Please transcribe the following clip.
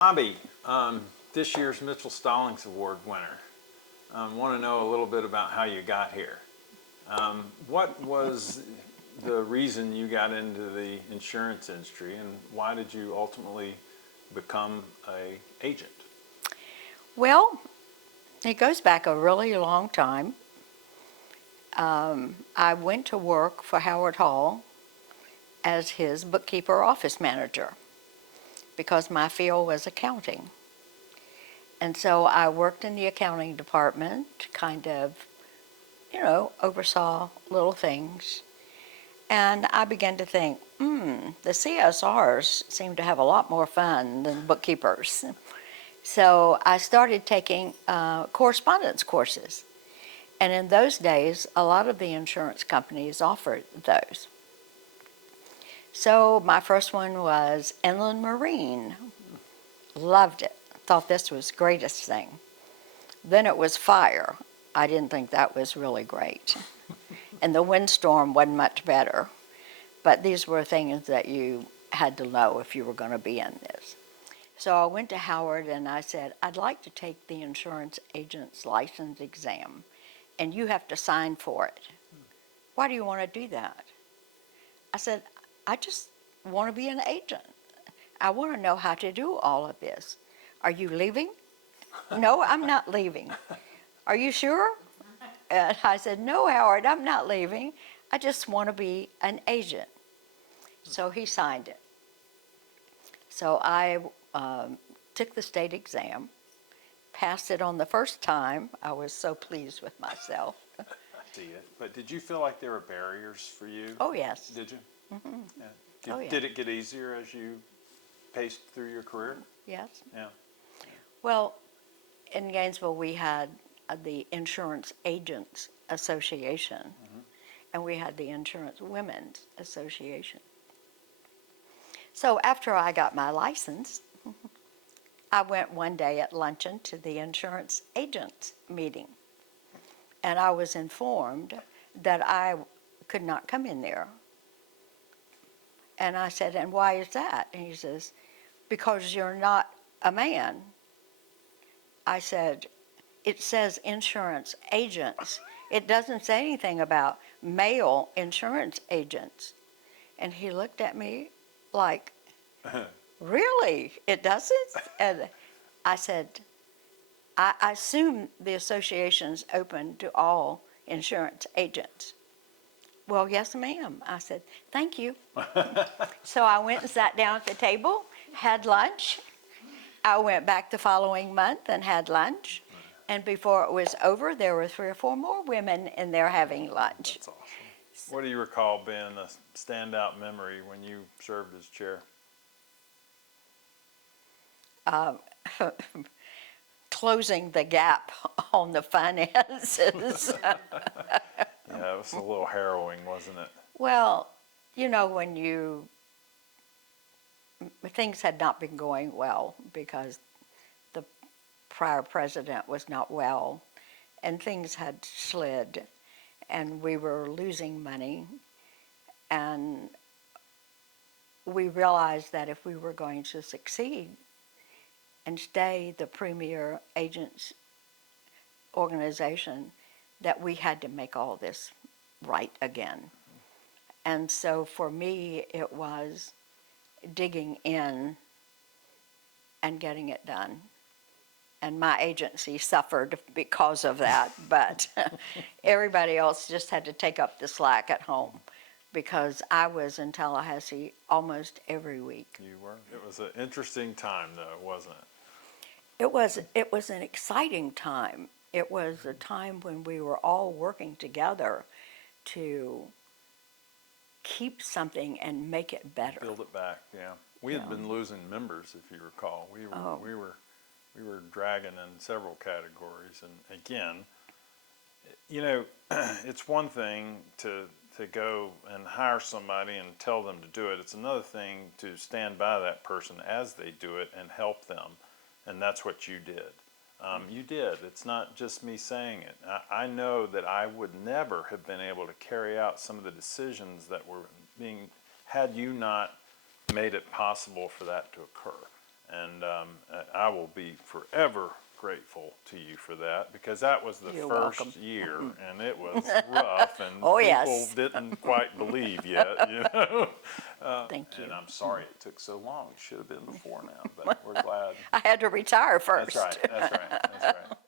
Bobbie, this year's Mitchell Stallings Award winner. Want to know a little bit about how you got here. What was the reason you got into the insurance industry, and why did you ultimately become an agent? Well, it goes back a really long time. I went to work for Howard Hall as his bookkeeper office manager because my field was accounting. And so I worked in the accounting department, kind of, oversaw little things. And I began to think, the CSRs seem to have a lot more fun than bookkeepers. So I started taking correspondence courses. And in those days, a lot of the insurance companies offered those. So my first one was inland marine. Loved it. Thought this was the greatest thing. Then it was fire. I didn't think that was really great. And the windstorm wasn't much better. But these were things that you had to know if you were going to be in this. So I went to Howard and I said, I'd like to take the insurance agent's license exam, and you have to sign for it. Why do you want to do that? I said, I just want to be an agent. I want to know how to do all of this. Are you leaving? No, I'm not leaving. Are you sure? And I said, no, Howard, I'm not leaving. I just want to be an agent. So he signed it. So I took the state exam, passed it on the first time. I was so pleased with myself. I see it. But did you feel like there were barriers for you? Oh, yes. Did you? Mm-hmm. Yeah. Did it get easier as you paced through your career? Yes. Yeah. Well, in Gainesville, we had the Insurance Agents Association, and we had the Insurance Women's Association. So after I got my license, I went one day at luncheon to the insurance agents meeting, and I was informed that I could not come in there. And I said, and why is that? And he says, because you're not a man. I said, it says insurance agents. It doesn't say anything about male insurance agents. And he looked at me like, really? It doesn't? And I said, I assume the association's open to all insurance agents. Well, yes, ma'am. I said, thank you. So I went and sat down at the table, had lunch. I went back the following month and had lunch. And before it was over, there were 3 or 4 more women in there having lunch. That's awesome. What do you recall being a standout memory when you served as chair? Closing the gap on the finances. Yeah, it was a little harrowing, wasn't it? Well, when things had not been going well because the prior president was not well, and things had slid, and we were losing money, and we realized that if we were going to succeed and stay the premier agents organization, that we had to make all this right again. And so for me, it was digging in and getting it done. And my agency suffered because of that, but everybody else just had to take up the slack at home because I was in Tallahassee almost every week. You were. It was an interesting time, though, wasn't it? It was an exciting time. It was a time when we were all working together to keep something and make it better. Build it back, yeah. We had been losing members, if you recall. We were dragging in several categories, and again, it's one thing to go and hire somebody and tell them to do it. It's another thing to stand by that person as they do it and help them, and that's what you did. You did. It's not just me saying it. I know that I would never have been able to carry out some of the decisions that were being, had you not made it possible for that to occur. And I will be forever grateful to you for that, because that was the You're first welcome. year, and it was rough, and Oh, people yes. didn't quite believe yet, you know? Thank you. And I'm sorry it took so long. It should have been before now, but we're glad. I had to retire first. That's right, that's right, that's right.